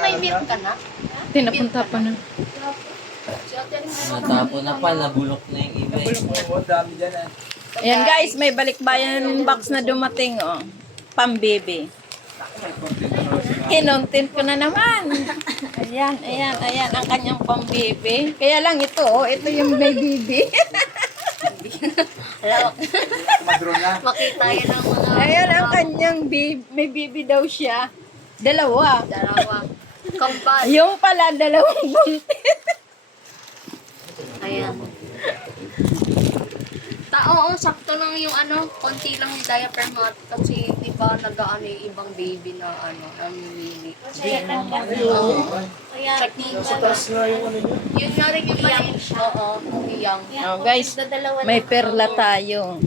May milk ka na? Tinapunta pa na. Natapon na pa, nabulok na yung iba. Ayan guys, may balikbayan box na dumating, oh. Pang-baby. Kinontent ko na naman. Ayan, ayan, ayan, ang kanyang pang-baby. Kaya lang ito, oh, ito yung may baby. Hello. Makita yun ang mga... Ayan ang kanyang baby. May baby daw siya. Dalawa. Dalawa. Kambal. Yung pala, dalawang buntis. Ayan. Oo, sakto lang yung ano, konti lang yung diaper mat kasi di ba nag-ano yung ibang baby na ano, namimili. Oo. Kaya yun nga rin yung mali. Oo, iyang. Oh, guys, may perla tayo.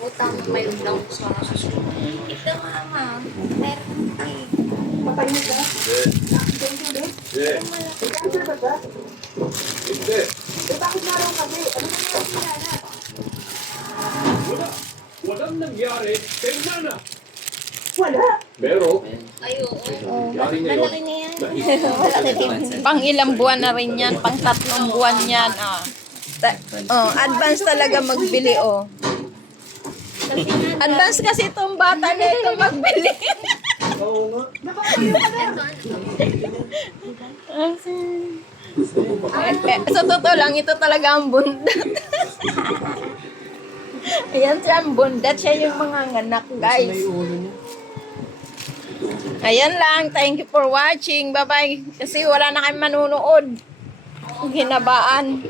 Utang may lang sa ito mama. Meron cake. Walang nangyari kay Nana. Wala. Pero, Ay, oo. nangyari ngayon. Pang ilang buwan na rin yan, pang 3 buwan yan. Ah. Advance talaga magbili, oh. Advance kasi itong bata na ito magbili. Sa totoo lang, ito talaga ang bundat. Ayan siya ang bundat. Siya yung mga nganak, guys. Ayan lang. Thank you for watching. Bye-bye. Kasi wala na kayong manunood. Hinabaan.